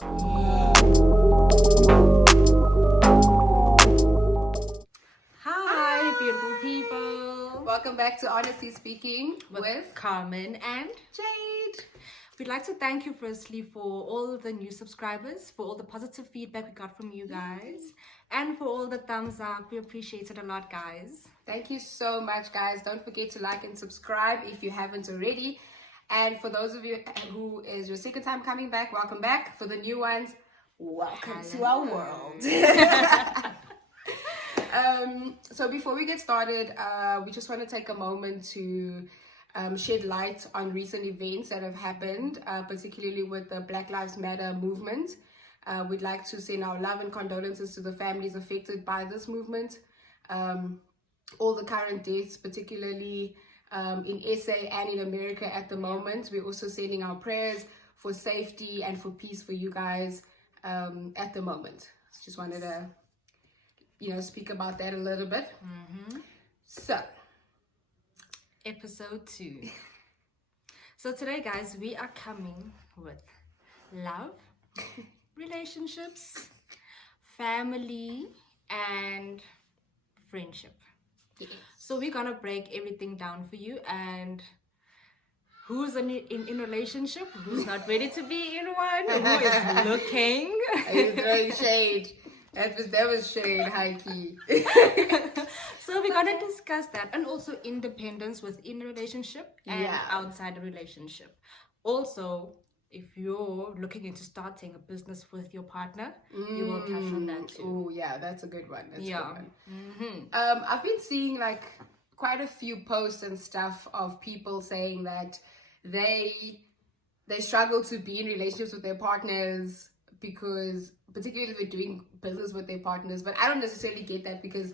Hi, beautiful people. Welcome back to Honestly Speaking with Carmen and Jade. we'd like to thank you firstly for all the new subscribers, for all the positive feedback we got from you guys, and for all the thumbs up. We appreciate it a lot, guys. Thank you so much, guys. Don't forget to like and subscribe if you haven't already. And for those of you who is your second time coming back, welcome back. For the new ones, welcome to our world. So before we get started, we just want to take a moment to shed light on recent events that have happened, particularly with the Black Lives Matter movement. We'd like to send our love and condolences to the families affected by this movement. All the current deaths, particularly in SA and in America at the moment. We're also sending our prayers for safety and for peace for you guys at the moment. Just wanted to, speak about that a little bit. So, episode 2. So today, guys, we are coming with love, relationships, family, and friendship. yes. So we're gonna break everything down for you, and who's in a relationship, who's not ready to be in one, who is looking. It's very shade. That was shade, high key. So we're gonna discuss that, and also independence within a relationship and outside a relationship. Also, if you're looking into starting a business with your partner, you will touch on that too. Oh yeah, that's a good one. That's a good one. Mm-hmm. I've been seeing like quite a few posts and stuff of people saying that they struggle to be in relationships with their partners because, particularly if they're doing business with their partners. But I don't necessarily get that because,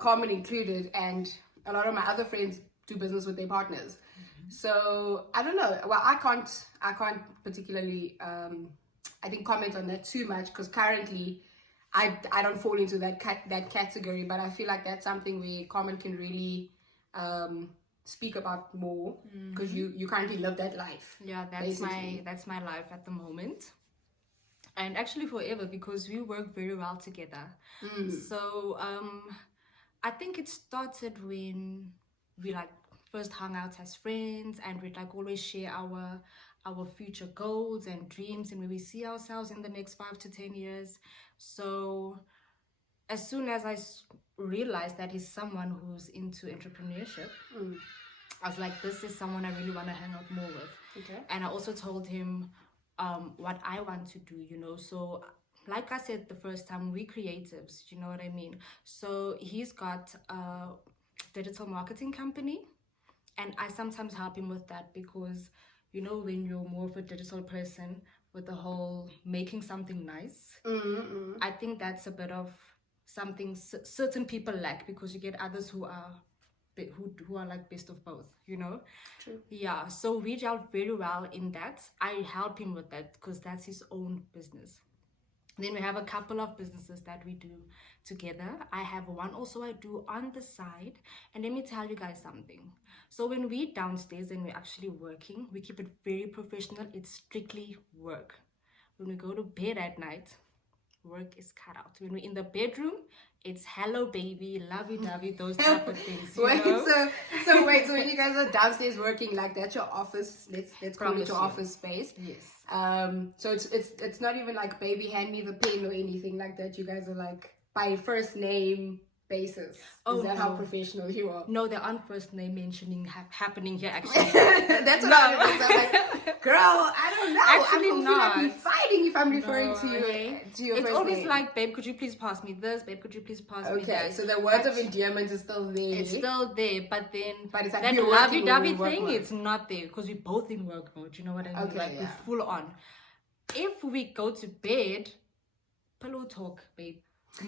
Carmen included, and a lot of my other friends do business with their partners. So I don't know. Well, I can't particularly, I think, comment on that too much because currently I don't fall into that category. But I feel like that's something where Carmen can really speak about more because you currently live that life. Yeah, that's my life at the moment, and actually forever, because we work very well together. So I think it started when we first hung out as friends, and we'd always share our future goals and dreams and where we see ourselves in the next 5 to 10 years. So as soon as I realized that he's someone who's into entrepreneurship, I was like, this is someone I really want to hang out more with. Okay. And I also told him what I want to do, So like I said the first time, we creatives, you know what I mean? So he's got a digital marketing company, and I sometimes help him with that because, when you're more of a digital person with the whole making something nice, I think that's a bit of something certain people lack, because you get others who are like best of both, True. Yeah, so we gel very well in that. I help him with that because that's his own business. Then we have a couple of businesses that we do together. I have one also I do on the side. And let me tell you guys something. So when we're downstairs and we're actually working, we keep it very professional. It's strictly work. When we go to bed at night, work is cut out. When we're in the bedroom, it's hello baby, lovey-dovey, those type of things. So when you guys are downstairs working, that's your office. Let's call it your office space. Yes. So it's not even like baby hand me the pen or anything like that. You guys are by first name basis. Is that how professional you are? No, there aren't first name mentioning happening here actually. That's what I was like, girl, I don't know. Actually, I'm not. Feel like I'm fighting if I'm referring to your It's first always name. like, babe, could you please pass me this? Babe, could you please pass me that? Okay, so the words of endearment is still there. It's still there, but it's like that you're working lovey-dovey in work thing, mode. it's not there because we're both in work mode. You know what I mean? Okay, we're full on. If we go to bed, pillow talk, babe.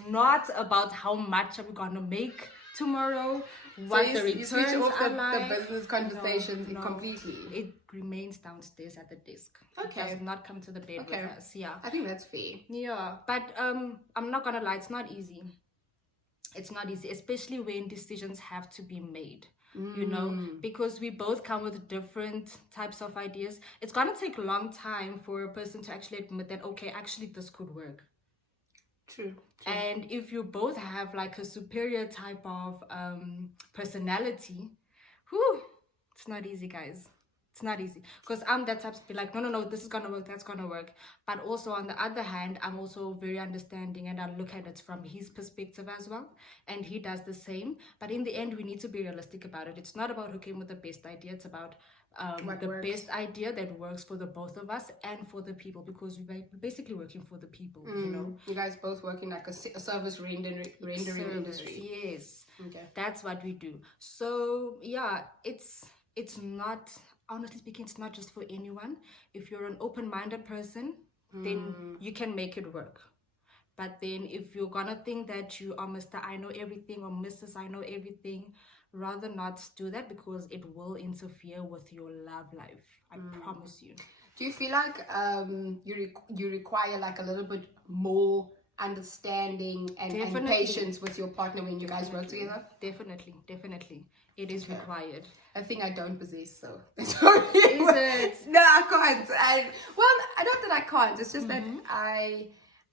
Not about how much are we gonna make tomorrow, what the returns switch off are the business conversations No. completely. It remains downstairs at the desk. Okay. It does not come to the bed with us. Yeah. I think that's fair. Yeah, but I'm not gonna lie, it's not easy. It's not easy, especially when decisions have to be made. you know, because we both come with different types of ideas. It's gonna take a long time for a person to actually admit that, okay, actually this could work. True. And if you both have like a superior type of personality, it's not easy, guys. It's not easy, because I'm that type to be like, no, this is gonna work, that's gonna work. But also on the other hand, I'm also very understanding, and I look at it from his perspective as well, and he does the same. But in the end, we need to be realistic about it. It's not about who came with the best idea. It's about the best idea that works for the both of us and for the people, because we're basically working for the people. You know, you guys both working like a service rendering industry. Yes, okay, that's what we do. So yeah, it's not, honestly speaking, it's not just for anyone. If you're an open-minded person, then you can make it work. But then if you're gonna think that you are Mr. I know everything or Mrs. I know everything, rather not do that, because it will interfere with your love life. I promise you. Do you feel like you require like a little bit more understanding and patience with your partner when you guys work together? Definitely. It is required. A thing I don't possess, so. Is it? No, I can't. I don't that I can't. It's just that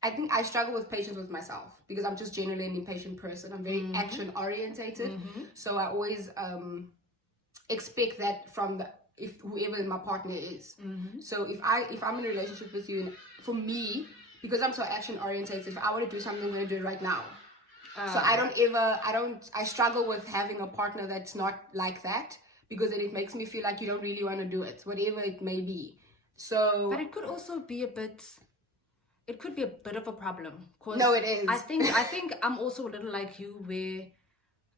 I think I struggle with patience with myself, because I'm just generally an impatient person. I'm very action orientated, so I always expect that from whoever my partner is. So if I'm in a relationship with you, and for me, because I'm so action orientated, if I want to do something, I'm going to do it right now. So I struggle with having a partner that's not like that, because then it makes me feel like you don't really want to do it, whatever it may be. So, but it could also be a bit of a problem. No, it is. I think I'm also a little like you, where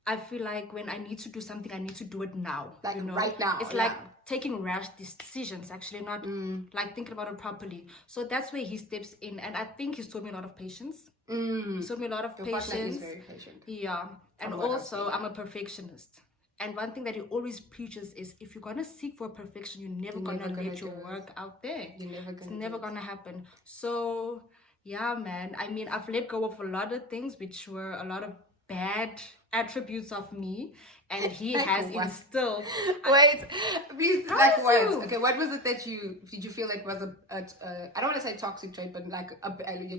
I feel like when I need to do something, I need to do it now. Like, you know? right now. It's like taking rash decisions, actually, not like thinking about it properly. So that's where he steps in, and I think he's taught me a lot of patience. He taught me a lot of patience. Your partner is very patient. Yeah, and also I'm a perfectionist. And one thing that he always preaches is, if you're gonna seek for perfection, you're never gonna let your work out there. It's never gonna happen. So yeah, man. I mean, I've let go of a lot of things which were a lot of bad attributes of me, and he has instilled. Wait, please, like what? Okay, what was it that did you feel like was a I don't want to say toxic trait, but like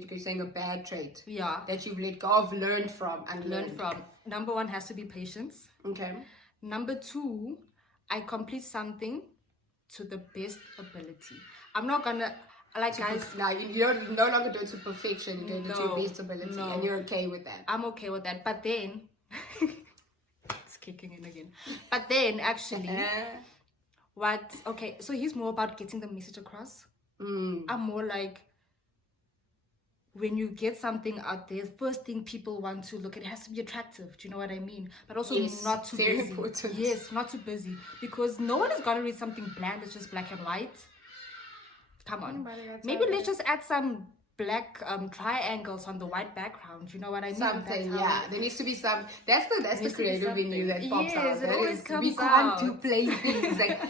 you're saying a bad trait? Yeah, that you've let go of, learned from. Number one has to be patience. Okay. Number two, I complete something to the best ability. I'm not gonna guys. Now you're no longer doing it to perfection. You're doing it to your best ability, and you're okay with that. I'm okay with that, but then it's kicking in again. But then actually, Okay, so he's more about getting the message across. I'm more like, when you get something out there, first thing people want to look at, it has to be attractive. Do you know what I mean? But also not too busy. Important. Yes, not too busy, because no one is gonna read something bland that's just black and white. Come on, maybe let's just add some black triangles on the white background. You know what I mean? Something, there needs to be some. That's the creative in you that pops out. It always comes we can't do plain things like.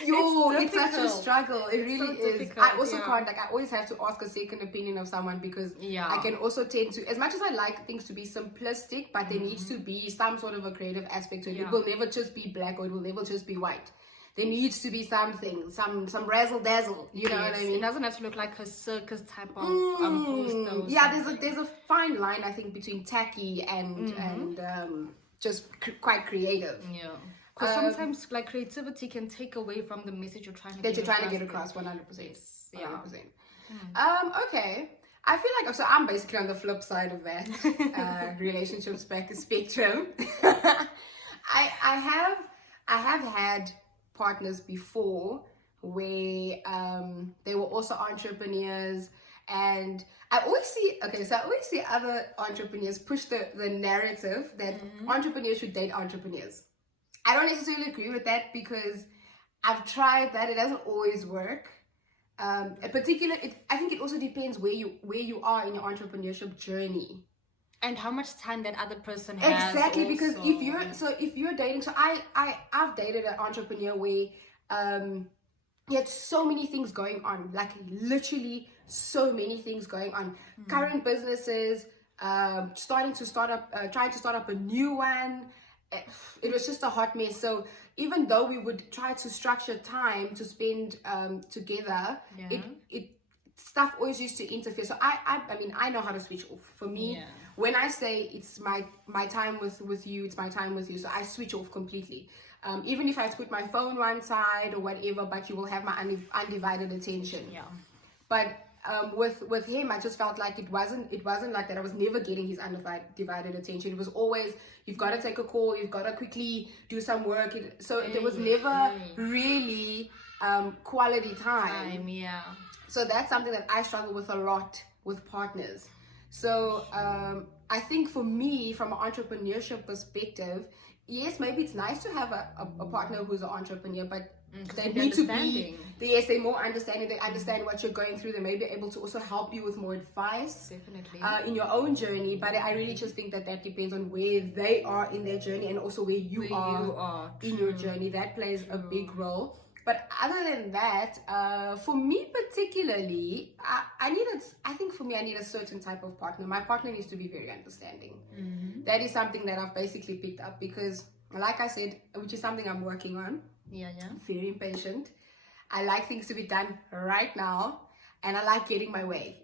It's such a struggle. It really is. I also can't, I always have to ask a second opinion of someone, because I can also tend to, as much as I like things to be simplistic, but there needs to be some sort of a creative aspect to it. It will never just be black, or it will never just be white. There needs to be something, some razzle dazzle. You know what I mean? It doesn't have to look like a circus type of poster. Yeah, there's a fine line, I think, between tacky and just quite creative. Yeah. Because sometimes creativity can take away from the message you're trying to get across. 100%. Yes. 100%. Okay. I feel like, so I'm basically on the flip side of that relationship spectrum. I have had partners before where they were also entrepreneurs, and I always see other entrepreneurs push the narrative that entrepreneurs should date entrepreneurs. I don't necessarily agree with that, because I've tried that. It doesn't always work. I think it also depends where you are in your entrepreneurship journey, and how much time that other person has. Exactly, because if you're dating, so I've dated an entrepreneur where he had so many things going on, like literally so many things going on. Current businesses, trying to start up a new one. it was just a hot mess. So even though we would try to structure time to spend together, it stuff always used to interfere. So I mean, I know how to switch off. For me, when I say it's my time with you, it's my time with you. So I switch off completely. Even if I put my phone one side or whatever, but you will have my undivided attention. Yeah. But with him, I just felt like it wasn't like that. I was never getting his undivided attention. It was always, you've got to take a call, you've got to quickly do some work. So there was never really quality time. Yeah. So that's something that I struggle with a lot with partners. So I think for me, from an entrepreneurship perspective, yes, maybe it's nice to have a partner who's an entrepreneur, but they need to be, yes, they're more understanding. They understand what you're going through. They may be able to also help you with more advice, definitely, in your own journey. But I really just think that depends on where they are in their journey, and also where you are in your journey. That plays a big role. But other than that, for me particularly, I think for me, I need a certain type of partner. My partner needs to be very understanding. That is something that I've basically picked up because, like I said, which is something I'm working on. Yeah. Very impatient. I like things to be done right now, and I like getting my way.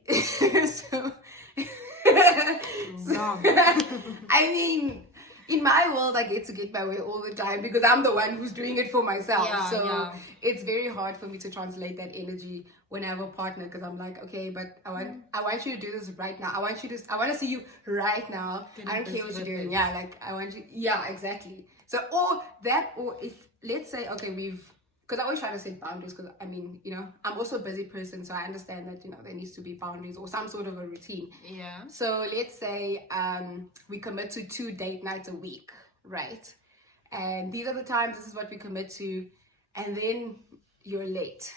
I mean, in my world, I get to get my way all the time because I'm the one who's doing it for myself. It's very hard for me to translate that energy when I have a partner, because I'm like, okay, but I want you to do this right now. I want to see you right now. I don't care what you're doing. Yeah, like I want you. Yeah, exactly. So or if let's say, okay, because I always try to set boundaries, because I mean, I'm also a busy person, so I understand that there needs to be boundaries or some sort of a routine. Yeah. So let's say we commit to 2 date nights a week, right? And these are the times, this is what we commit to, and then you're late.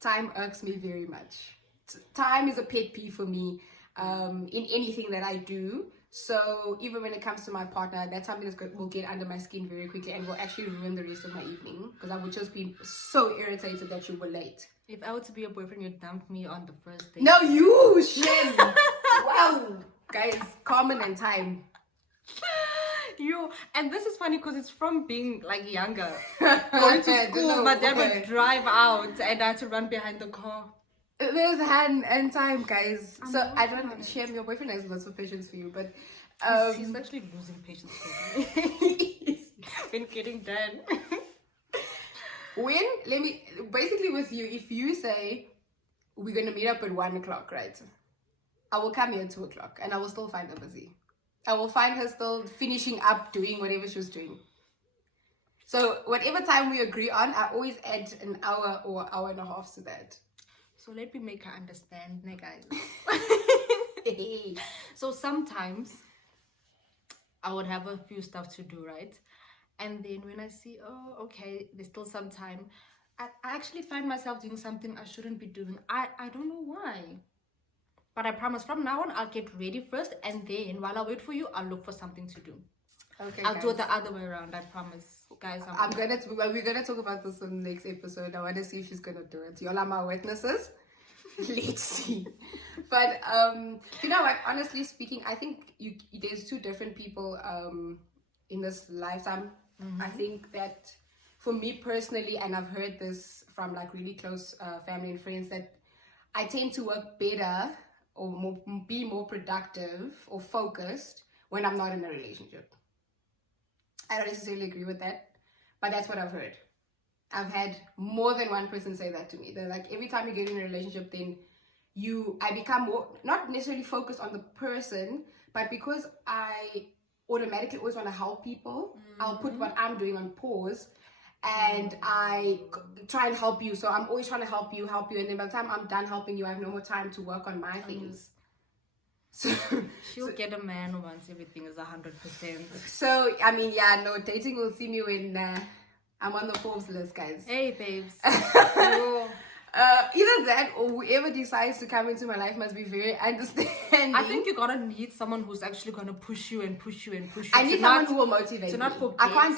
Time irks me very much. Time is a pet peeve for me in anything that I do. So even when it comes to my partner, that's something that will get under my skin very quickly and will actually ruin the rest of my evening, because I would just be so irritated that you were late. If I were to be your boyfriend, you'd dump me on the first date. No, you, Shem. Wow. Guys, Carmen and time. And this is funny because it's from being like younger. Going to school, my dad would drive out and I had to run behind the car. There's hand and time, guys. So I don't share. Your boyfriend has lots of patience for you, but he's actually losing patience for me. He's been getting done. Basically with you, if you say we're gonna meet up at 1:00, right? I will come here at 2:00 and I will still find her busy. I will find her still finishing up doing whatever she was doing. So whatever time we agree on, I always add an hour or hour and a half to that. So let me make her understand, guys. So sometimes I would have a few stuff to do, right? And then when I see, oh, okay, there's still some time, I actually find myself doing something I shouldn't be doing. I don't know why. But I promise from now on, I'll get ready first. And then while I wait for you, I'll look for something to do. Okay, I'll do it the other way around, I promise. Guys, we're gonna talk about this in the next episode. I want to see if she's gonna do it. Y'all are my witnesses. Let's see. But you know what? Honestly speaking, I think there's two different people in this lifetime. I think that for me personally, and I've heard this from like really close family and friends, that I tend to work better or be more productive or focused when I'm not in a relationship. I don't necessarily agree with that, but that's what I've heard. I've had more than one person say that to me. They're like, every time you get in a relationship, then I become more, not necessarily focused on the person, but because I automatically always want to help people, I'll put what I'm doing on pause and I try and help you. So I'm always trying to help you. And then by the time I'm done helping you, I have no more time to work on my things. So she'll get a man once everything is 100%. So I mean, yeah, no, dating will see me when I'm on the Forbes list, guys. Hey, babes. Either that or whoever decides to come into my life must be very understanding. I think you're gonna need someone who's actually gonna push you and push you and push you. I need someone who will motivate to me. not forget I can't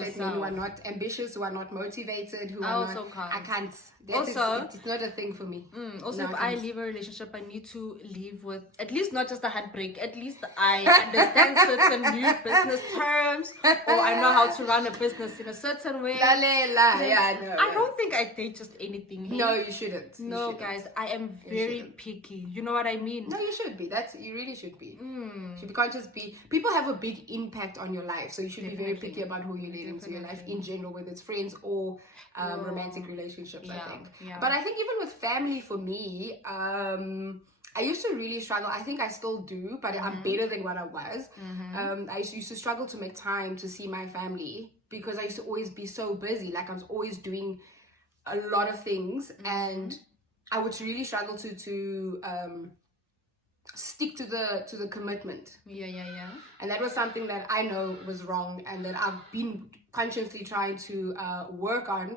date men who yourself. are not ambitious, who are not motivated, who I are also not. can't. I can't. Also, it's not a thing for me. Also, No, if I I can't. leave a relationship, I need to leave with at least not just a heartbreak. At least I understand certain new business terms, or I know how to run a business in a certain way. Yeah, no. I don't think I date just anything. Hey? No, you shouldn't. You No, shouldn't. guys, I am very picky. You know what I mean? No, you should be. You really should be. You can't just be. People have a big impact on your life, so you should be very picky about who you let into your life in general, whether it's friends or romantic relationships. I think. Yeah. But I think even with family, for me, I used to really struggle. I think I still do, but I'm better than what I was. I used to struggle to make time to see my family because I used to always be so busy. Like I was always doing a lot of things, and I would really struggle to stick to the commitment. Yeah. And that was something that I know was wrong, and that I've been consciously trying to work on.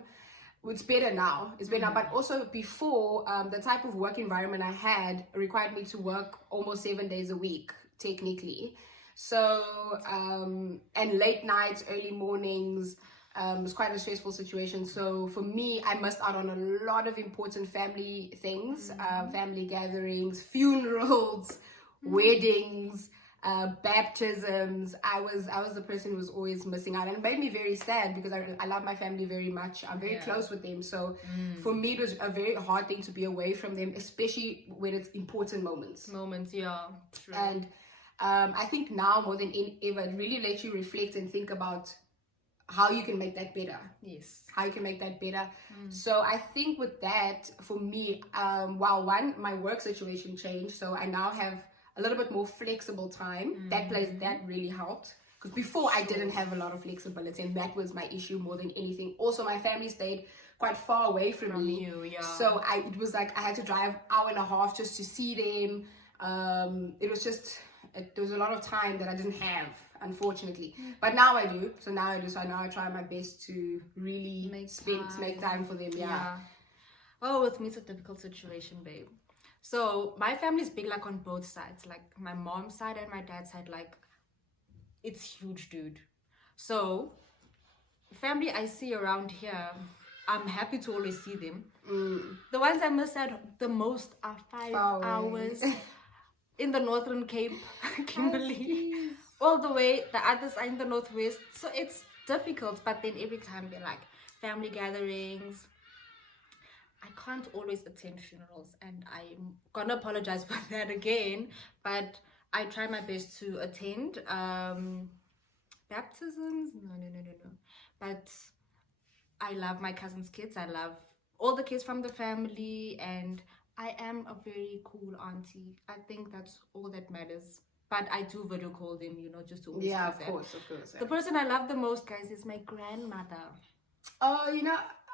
It's better now. It's better now. But also before, the type of work environment I had required me to work almost 7 days a week, technically. So, and late nights, early mornings, it was quite a stressful situation. So for me, I missed out on a lot of important family things, family gatherings, funerals, weddings, baptisms. I was the person who was always missing out, and it made me very sad because I love my family very much. I'm very close with them, so for me it was a very hard thing to be away from them, especially when it's important moments. Yeah, true. And I think now more than ever, it really lets you reflect and think about how you can make that better. Yes. How you can make that better. So I think with that, for me, while my work situation changed, so I now have a little bit more flexible time. That really helped, because before I didn't have a lot of flexibility, and that was my issue more than anything. Also, my family stayed quite far away from me, so it was like I had to drive an hour and a half just to see them. There was a lot of time that I didn't have, unfortunately, but now I do. So now I try my best to really make time for them. Well, with me it's a difficult situation, babe. So my family's big, like on both sides, like my mom's side and my dad's side, like it's huge, dude. So family I see around here, I'm happy to always see them. The ones I miss out the most are 5 hours in the Northern Cape, Kimberley, all the way the other side in the Northwest. So it's difficult, but then every time they're like family gatherings, I can't always attend funerals, and I'm gonna apologize for that again, but I try my best to attend baptisms. No. But I love my cousin's kids. I love all the kids from the family, and I am a very cool auntie. I think that's all that matters. But I do video call them, just to always of course. Yeah. The person I love the most, guys, is my grandmother. Oh,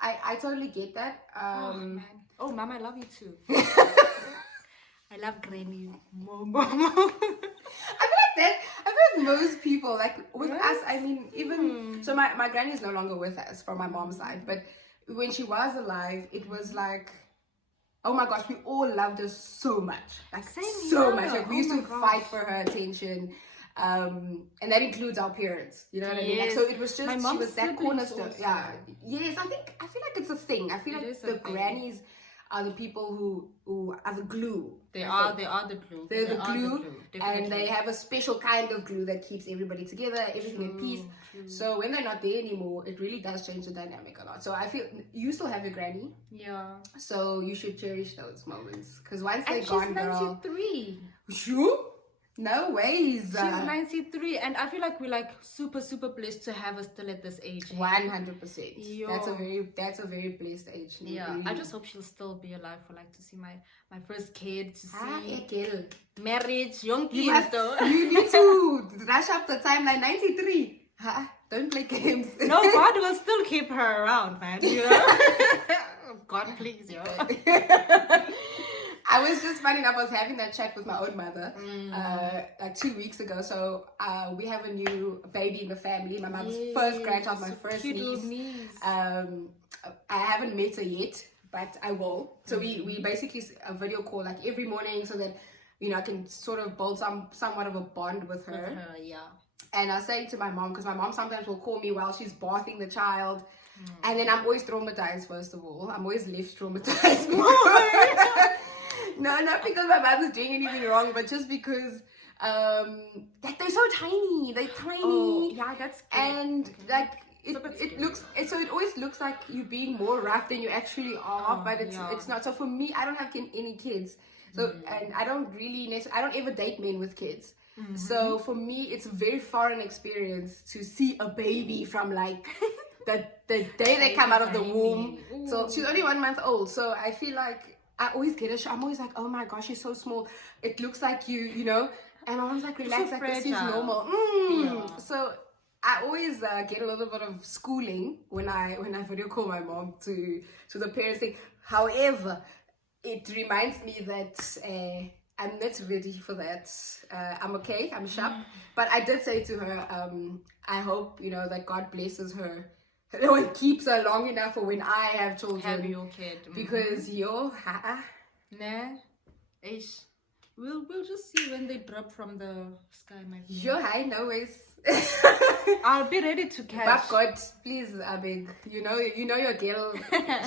I totally get that. Oh, man. Oh, Mom, I love you too. I love Granny. Mom. I feel like most people, like with us, I mean, even so my granny is no longer with us from my mom's side, but when she was alive, it was like, oh my gosh, we all loved her so much. Like so much. Like we used to fight for her attention. And that includes our parents, you know what I mean? Like, so it was just, she was that cornerstone. Also. Yeah. Yes, I feel like it's a thing. I feel like the grannies are the people who are the glue. They are the glue. They're the glue, Definitely. and they have a special kind of glue that keeps everybody together, everything at peace. So when they're not there anymore, it really does change the dynamic a lot. So I feel you still have your granny. Yeah. So you should cherish those moments, because once they're and gone, she's 93. Sure? No ways. She's 93, and I feel like we're like super blessed to have her still at this age. 100%. That's a very blessed age. Yeah, really. I just hope she'll still be alive for like to see my first kid, to see girl. marriage, young kids. You need to rush up the timeline. 93. Don't play games. No, God will still keep her around, man. God, please, I was just funny enough, I was having that chat with my own mother like 2 weeks ago. So we have a new baby in the family. My mother's first grandchild, my first niece. I haven't met her yet, but I will. So we basically a video call like every morning so that, you know, I can sort of build somewhat of a bond with her. Yeah. And I was saying to my mom, because my mom sometimes will call me while she's bathing the child. And then I'm always traumatized, first of all. I'm always left traumatized. No, not because my mother's doing anything wrong, but just because like they're so tiny. They're tiny. Oh, yeah, that's good. And like it always looks like you're being more rough than you actually are, but it's not. So for me, I don't have any kids. So and I don't ever date men with kids. So for me, it's a very foreign experience to see a baby from like the day they come out of the womb. So she's only 1 month old. So I feel like I always get a shock. I'm always like, oh my gosh, she's so small. It looks like you know. And my mom's like, relax, like this is normal. So I always get a little bit of schooling when I video call my mom to the parents thing. However, it reminds me that I'm not ready for that. I'm okay, I'm sharp. But I did say to her, I hope, you know, that God blesses her. It keeps her long enough for when I have children. Have your kid. Because Nah. Ish. We'll just see when they drop from the sky, my friend. I know ways. I'll be ready to catch. But God, please, I beg. You know your girl,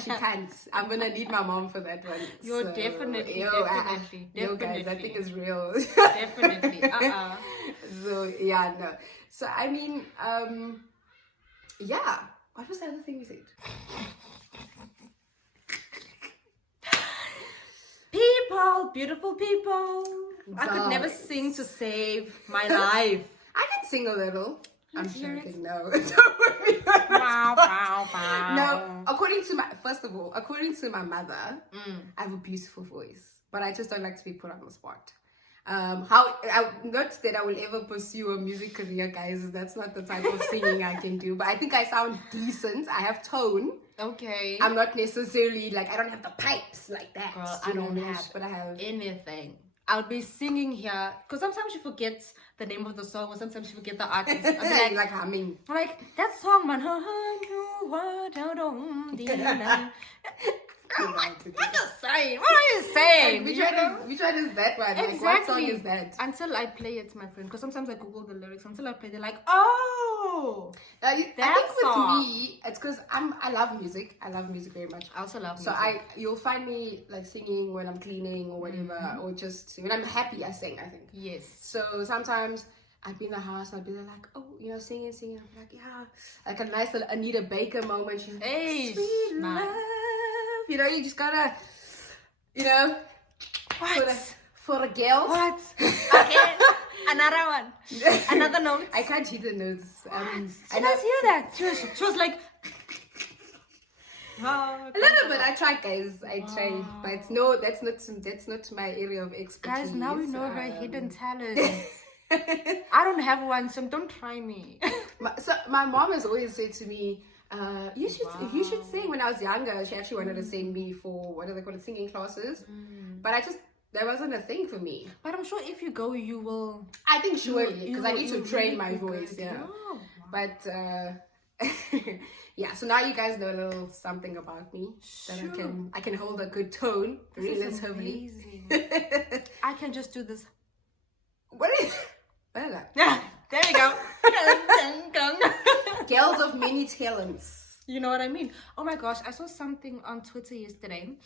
she can't. I'm gonna need my mom for that one. You're definitely. Guys, that thing is real. Definitely. So yeah, no. So I mean, yeah. What was the other thing we said? People, beautiful people. I could never sing to save my life. I can sing a little. Let's I'm hear joking. it. No. Wow. No. According to my mother, I have a beautiful voice, but I just don't like to be put on the spot. Not that I will ever pursue a music career, guys. That's not the type of singing I can do. But I think I sound decent. I have tone. Okay. I'm not necessarily like, I don't have the pipes like that. Girl, I don't have but I have anything. I'll be singing here because sometimes you forget the name of the song, or sometimes you forget the artist. I'll be like humming. Like that song, man. I'm just saying. What are you saying? Like, which one is that one? Exactly. Like, what song is that? Until I play it, my friend. Because sometimes I Google the lyrics. Until I play, they're like, oh, I think with me, it's because I love music. I love music very much. I also love music. So you'll find me like singing when I'm cleaning or whatever, or just when I'm happy, I sing. I think. Yes. So sometimes I'd be in the house and I'd be like, oh, you know, singing. I'd be like, yeah, like a nice little Anita Baker moment. She's like, hey, sweet love. You know, you just gotta, you know, for a girl. What? Okay, another one. Another note. I can't hear the notes. She does hear that. She was like, a little bit. I try, guys. I try, but no, that's not my area of expertise. Guys, now we know her hidden talent. I don't have one, so don't try me. So my mom has always said to me, you should sing. When I was younger, she actually wanted to send me for, what do they call it, singing classes. But that wasn't a thing for me. But I'm sure if you go, you will. I think surely, because I need to train my voice. Yeah. Oh, wow. But yeah. So now you guys know a little something about me. That I can hold a good tone relatively. I can just do this. What is? Bella. Yeah. There you go. Girls of many talents. You know what I mean? Oh my gosh, I saw something on Twitter yesterday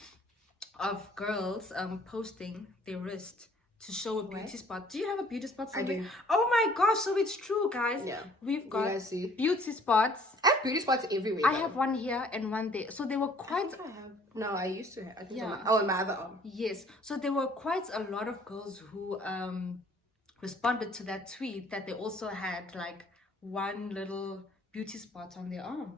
of girls posting their wrist to show a beauty spot. Do you have a beauty spot somewhere? I do. Oh my gosh, so it's true, guys. Yeah. We've got beauty spots. I have beauty spots everywhere. I have one here and one there. So they were quite... No, I used to have. I think yeah. On my other arm. Yes. So there were quite a lot of girls who responded to that tweet that they also had like one little beauty spot on their arm.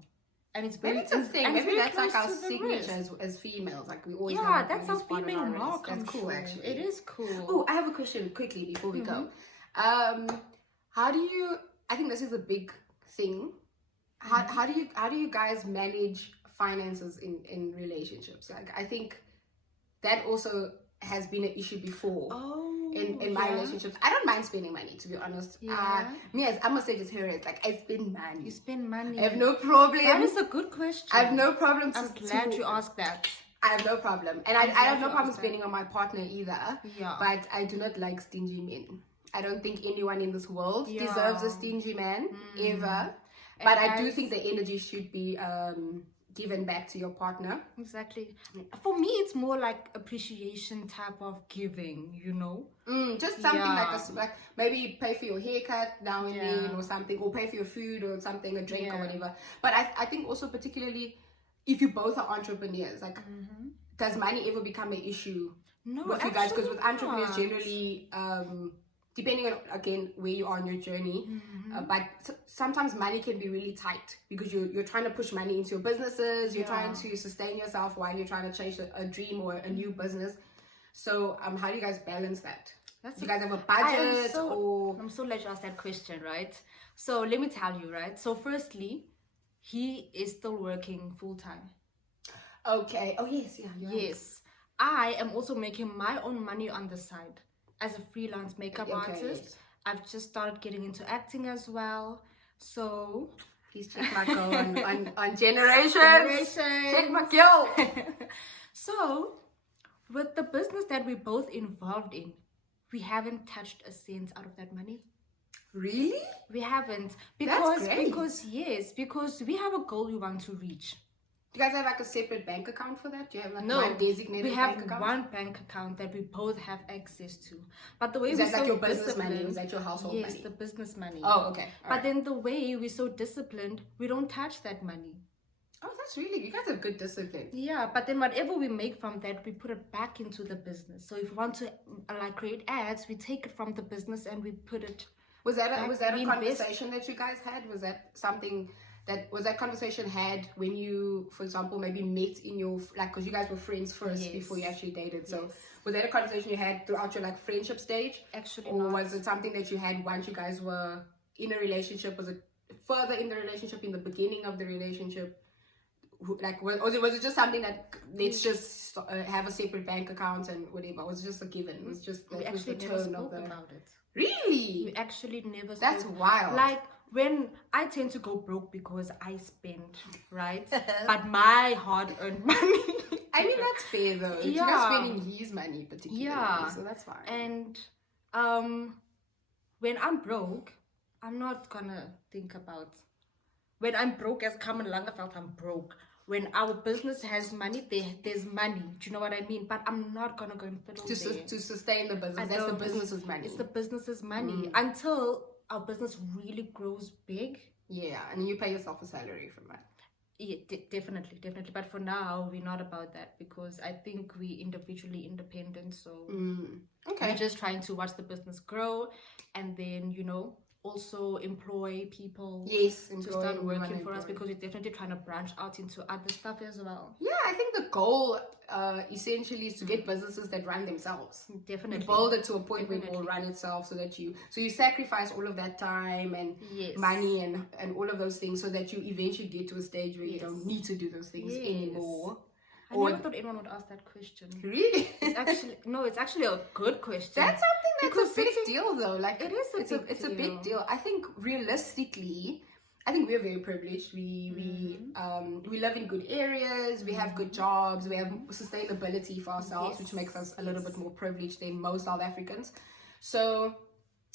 And it's very, maybe it's a thing. Maybe that's like our signature as females. Like we always have that's our female mark. That's cool, actually. It is cool. Oh, I have a question quickly before we go. How do you? I think this is a big thing. How do you guys manage finances in relationships? Like I think that also has been an issue before. In my relationships, I don't mind spending money, to be honest. Me as I'm gonna say just here is like I spend money. You spend money. I have no problem. That is a good question. I have no problem. I'm glad you asked that. I have no problem. And I have no problem spending on my partner either. Yeah. But I do not like stingy men. I don't think anyone in this world deserves a stingy man, ever. But I do think the energy should be given back to your partner. Exactly. For me, it's more like appreciation type of giving, you know? Just something like maybe pay for your haircut now and then or something, or pay for your food or something, a drink or whatever. But I think also particularly if you both are entrepreneurs, like does money ever become an issue with you guys? Because with entrepreneurs generally, depending on, again, where you are on your journey, but sometimes money can be really tight because you're trying to push money into your businesses, you're trying to sustain yourself while you're trying to chase a dream or a new business. So how do you guys balance that? Do you guys have a budget? I'm so glad you asked that question, right? So let me tell you, right? So firstly, he is still working full-time. Okay. Oh, yes. Yeah. Yes. I am also making my own money on the side. As a freelance makeup artist, I've just started getting into acting as well. So please check my girl on Generations. Check my girl. So with the business that we're both involved in, we haven't touched a cent out of that money. Really? We haven't. That's great. Because we have a goal we want to reach. Do you guys have like a separate bank account for that? Do you have like one designated bank account? We have one bank account that we both have access to. But the way is that like your business money? Is that your household money? Yes, the business money. Oh, okay. But then the way we're so disciplined, we don't touch that money. Oh, that's really, you guys have good discipline. Yeah, but then whatever we make from that, we put it back into the business. So if we want to like create ads, we take it from the business and we put it. Was that a conversation that you guys had? Was that something? Was that conversation had when you, for example, maybe met in your, like, because you guys were friends first before you actually dated. So was that a conversation you had throughout your like friendship stage? Actually, or was it something that you had once you guys were in a relationship? Was it further in the relationship, in the beginning of the relationship? Like, was it just something that let's just have a separate bank account and whatever? Was it just a given? It was just we actually never spoke about it. Really? We actually never spoke. That's wild. Like, when I tend to go broke because I spend, right? But my hard-earned money. I mean, that's fair though. Yeah. You're not spending his money particularly, so that's fine. And when I'm broke, I'm not gonna think about when I'm broke as Carmen Langefeld, I'm broke. When our business has money, there's money. Do you know what I mean? But I'm not gonna go and fiddle there. To sustain the business. That's the business's money. It's the business's money until our business really grows big. Yeah, and you pay yourself a salary from that. Yeah, definitely. But for now, we're not about that because I think we're individually independent. So we're just trying to watch the business grow and then, you know, also employ people to start working for us because we're definitely trying to branch out into other stuff as well. Yeah, I think the goal essentially is to get businesses that run themselves. Definitely. You build it to a point where it will run itself so that you sacrifice all of that time and money and all of those things so that you eventually get to a stage where you don't need to do those things anymore. I never thought anyone would ask that question. Really? It's actually a good question. That's something that's a big deal though. Like it is it's a big deal. I think realistically, we're very privileged. We live in good areas, we have good jobs, we have sustainability for ourselves, which makes us a little bit more privileged than most South Africans. So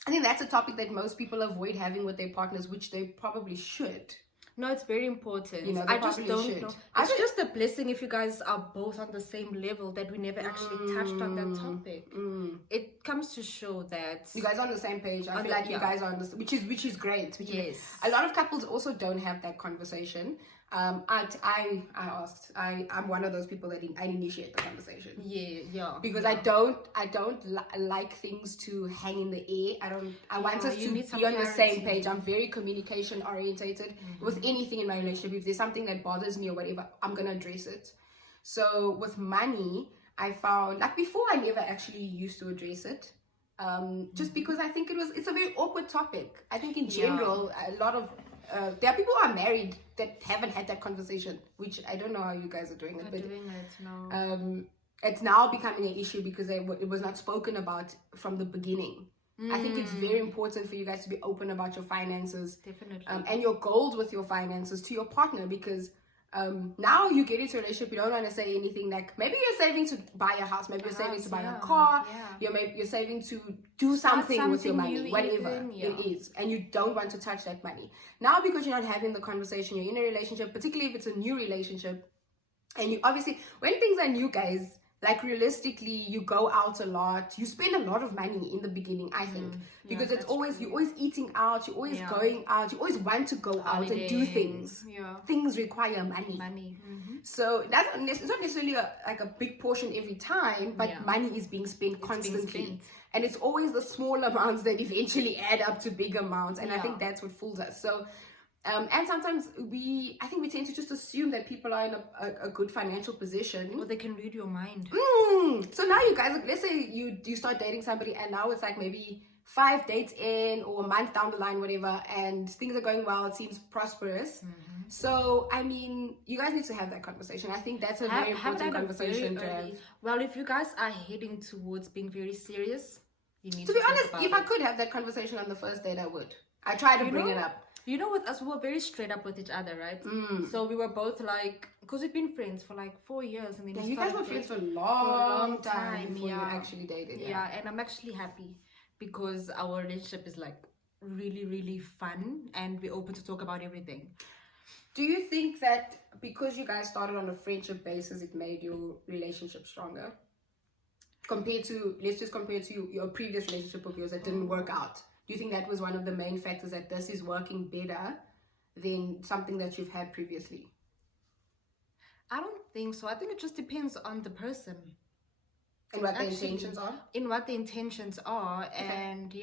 I think that's a topic that most people avoid having with their partners, which they probably should. No, it's very important. You know, I just don't know. It's just a blessing if you guys are both on the same level that we never actually touched on that topic. It comes to show that you guys are on the same page. I feel like you guys are on this, which is great. A lot of couples also don't have that conversation. I asked. I'm one of those people that I initiate the conversation. Yeah. Because I don't like things to hang in the air. I want us to be on the same page. I'm very communication orientated with anything in my relationship. If there's something that bothers me or whatever, I'm gonna address it. So with money, I found like before I never actually used to address it. Just because I think it's a very awkward topic. I think in general, a lot of there are people who are married that haven't had that conversation, which I don't know how you guys are doing it. It's now becoming an issue because it was not spoken about from the beginning. I think it's very important for you guys to be open about your finances, definitely, and your goals with your finances to your partner because now you get into a relationship, you don't want to say anything like, maybe you're saving to buy a house, maybe you're saving to buy a car, you're saving to do something with your money, whatever it is, and you don't want to touch that money. Now, because you're not having the conversation, you're in a relationship, particularly if it's a new relationship, and you obviously, when things are new, guys, like realistically, you go out a lot, you spend a lot of money in the beginning, I think, because it's always, you're always eating out, you're always going out, you always want to go out and do things. Things require money. So that's it's not necessarily like a big portion every time, but money is being spent constantly. And it's always the small amounts that eventually add up to big amounts. And I think that's what fools us. So, and sometimes I think we tend to just assume that people are in a good financial position. Or they can read your mind. So now you guys, let's say you start dating somebody and now it's like maybe 5 dates in or a month down the line, whatever, and things are going well, it seems prosperous. So, I mean, you guys need to have that conversation. I think that's a very important conversation to have. Well, if you guys are heading towards being very serious, you need to be honest, if I could have that conversation on the first date, I would. I try to bring it up. You know, with us, we were very straight up with each other, right? So we were both like, because we've been friends for like 4 years, and then you guys were friends for a long time before you actually dated. Yeah, and I'm actually happy because our relationship is like really, really fun, and we're open to talk about everything. Do you think that because you guys started on a friendship basis, it made your relationship stronger? Let's just compare to your previous relationship of yours that didn't work out. Do you think that was one of the main factors that this is working better than something that you've had previously? I don't think so. I think it just depends on the person. And what their intentions are? In what the intentions are. And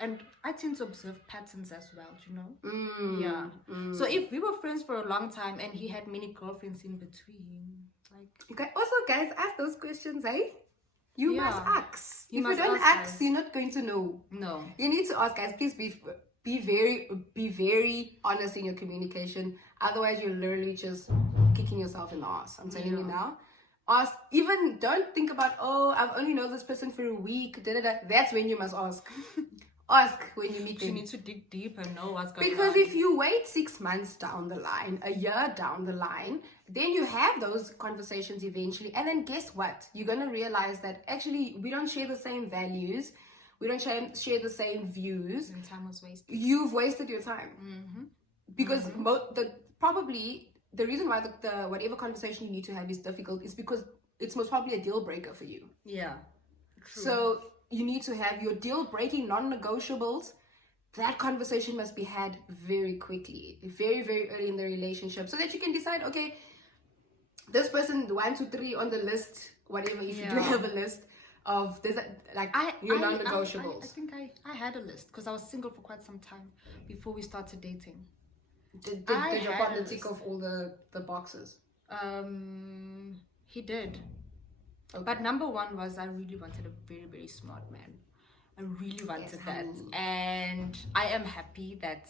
and I tend to observe patterns as well, you know? So if we were friends for a long time and he had many girlfriends in between, like... Okay. Also, guys, ask those questions, eh? You must ask. If you don't ask, you're not going to know. No. You need to ask, guys. Please be very honest in your communication. Otherwise, you're literally just kicking yourself in the ass. I'm telling you now. Ask. Even don't think about, I've only known this person for a week. That's when you must ask. Ask when you meet them. You need to dig deep and know what's going on. Because if you wait 6 months down the line, a year down the line, then you have those conversations eventually. And then guess what? You're going to realize that actually we don't share the same values. We don't share the same views. And time was wasted. You've wasted your time. Because probably the reason why the whatever conversation you need to have is difficult is because it's most probably a deal breaker for you. Yeah. True. So you need to have your deal breaking non-negotiables. That conversation must be had very quickly, very, very early in the relationship, so that you can decide, okay, this person 1, 2, 3 on the list, whatever, if you do have a list of your non-negotiables. I think I had a list because I was single for quite some time before we started dating. Did your partner tick off all the boxes? He did. Okay. But number one was I really wanted a very, very smart man. I really wanted that. And I am happy that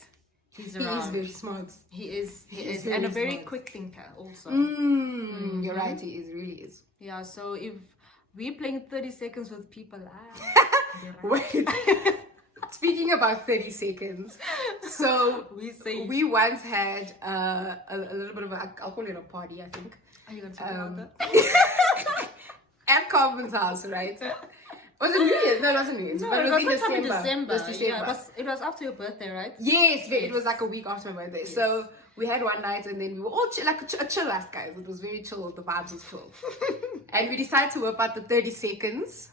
he's around. He is very smart. He is. And a very quick thinker also. You're right, he really is. Yeah, so if we're playing 30 seconds with people... Wait. Speaking about 30 seconds, so we once had a little bit of I'll call it a party, I think. Are you going to talk about that? At Carmen's house, right? Was it New Year's? No, it wasn't New Year's. No, but it was in December. It was December. Yeah, it was after your birthday, right? Yes, it was like a week after my birthday. Yes. So we had one night and then we were all like a chill ass, guys. It was very chill. The vibes was chill. And we decided to whip out the 30 seconds.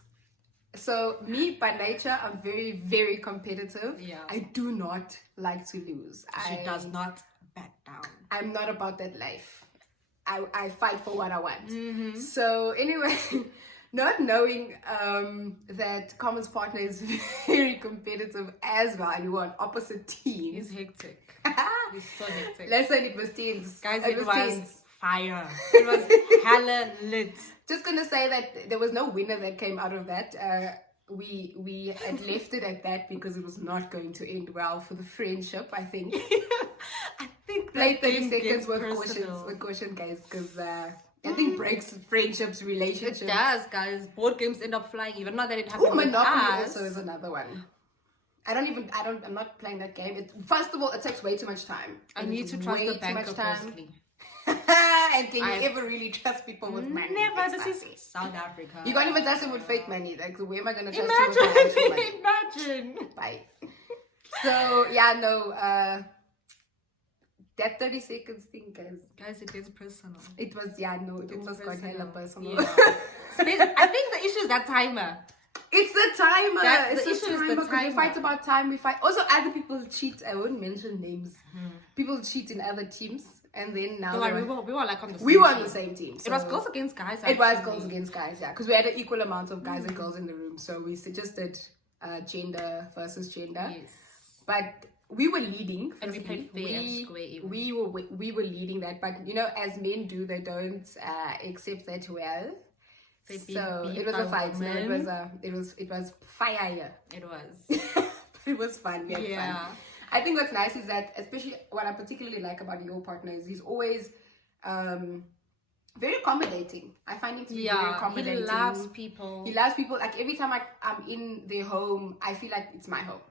So me by nature, I'm very, very competitive. Yeah. I do not like to lose. She does not back down. I'm not about that life. I fight for what I want. So anyway, not knowing that Carmen's partner is very competitive as well, and we were on opposite teams. He's hectic. He's so hectic. Let's say it was teams. Guys, it was fire. It was hella lit. Just gonna say that there was no winner that came out of that. We had left it at that because it was not going to end well for the friendship, I think. I think play 30 seconds with caution, guys, because I think breaks friendships, relationships. It does, guys. Board games end up flying, even not that it happened with Monopoly also is another one. I'm not playing that game. First of all, it takes way too much time. I need to trust the banker firstly. And can you ever really trust people with money? Never. This is South Africa. You can't even trust them with fake money. Like, where am I gonna trust you with my actual money? Imagine. Bye. So yeah, no. That 30 seconds thing, Guys, it gets personal. It was it was quite hella personal. Yeah. I think the issue is that timer. It's the timer. The issue is the timer. We fight about time. We fight. Also, other people cheat. I won't mention names. People cheat in other teams, and then now we were like on the same we were on team. the same team. So it was girls against guys. It was girls against guys, yeah, because we had an equal amount of guys and girls in the room. So we suggested gender versus gender. Yes. But we were leading, and we played fair and square. We were leading that, but as men do, they don't accept that well. So it was a fight. No, it was fire. It was. It was fun. We had fun. I think what's nice is that, especially what I particularly like about your partner is he's always very accommodating. I find him to be very accommodating. He loves people. Like every time I'm in their home, I feel like it's my home.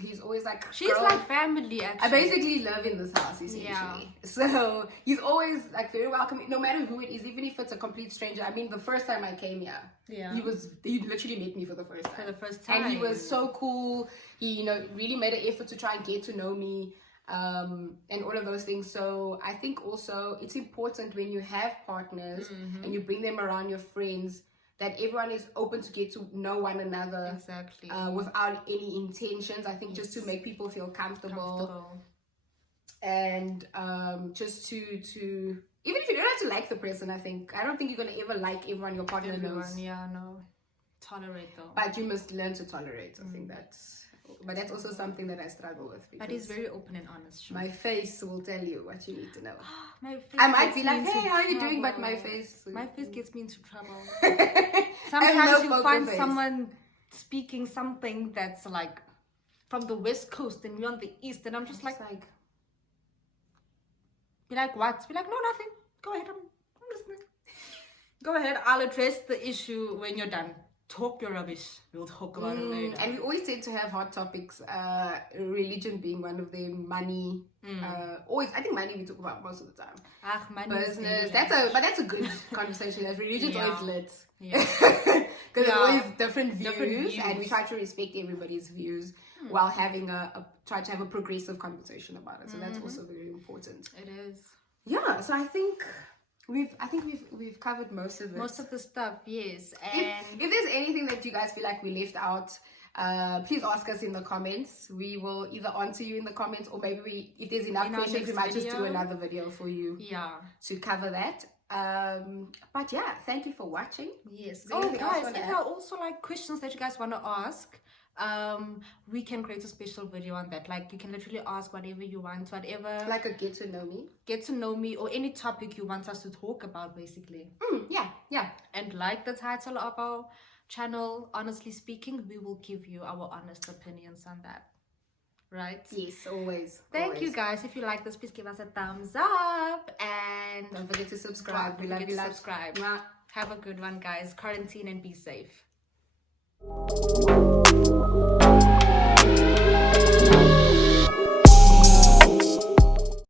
He's always like, she's like family, actually. I basically live in this house, essentially. So he's always like very welcoming, no matter who it is, even if it's a complete stranger. I mean, the first time I came here, he literally met me for the first time. And he was so cool. He really made an effort to try and get to know me, and all of those things. So I think also it's important when you have partners and you bring them around your friends, that everyone is open to get to know one another, exactly, without any intentions. I think just to make people feel comfortable. And just to even if you don't have to like the person, I don't think you're gonna ever like everyone your partner knows. Yeah, no, tolerate though. But you must learn to tolerate. I think that's also something that I struggle with. But he's very open and honest. My face will tell you what you need to know. My face I might be like, hey, how are you doing? But my face gets me into trouble. Sometimes you find someone speaking something that's like from the West Coast and we're on the East, and I'm just like, be like, what? Be like, no, nothing. Go ahead, I'm listening. Go ahead, I'll address the issue when you're done. Talk your rubbish. We'll talk about it later. And we always tend to have hot topics, religion being one of them, money. Always, I think money we talk about most of the time. Money. Business. That's a good conversation. Religion's always lit. Yeah. Because there's always different views, and we try to respect everybody's views while having try to have a progressive conversation about it. So that's also very important. It is. Yeah. So I think we've covered most of it. Most of the stuff, yes. And if there's anything that you guys feel like we left out, please ask us in the comments. We will either answer you in the comments, or maybe if there's enough questions, we might just do another video for you. To cover that. But yeah, thank you for watching. Yes. Oh guys, if there are also like questions that you guys want to ask, we can create a special video on that. Like, you can literally ask whatever you want, whatever, like a get to know me, or any topic you want us to talk about, basically. Yeah. And like the title of our channel, Honestly Speaking, we will give you our honest opinions on that, right? Yes, always. Thank you guys. If you like this, please give us a thumbs up, and don't forget to subscribe. We love you. Subscribe. Have a good one, guys. Quarantine and be safe.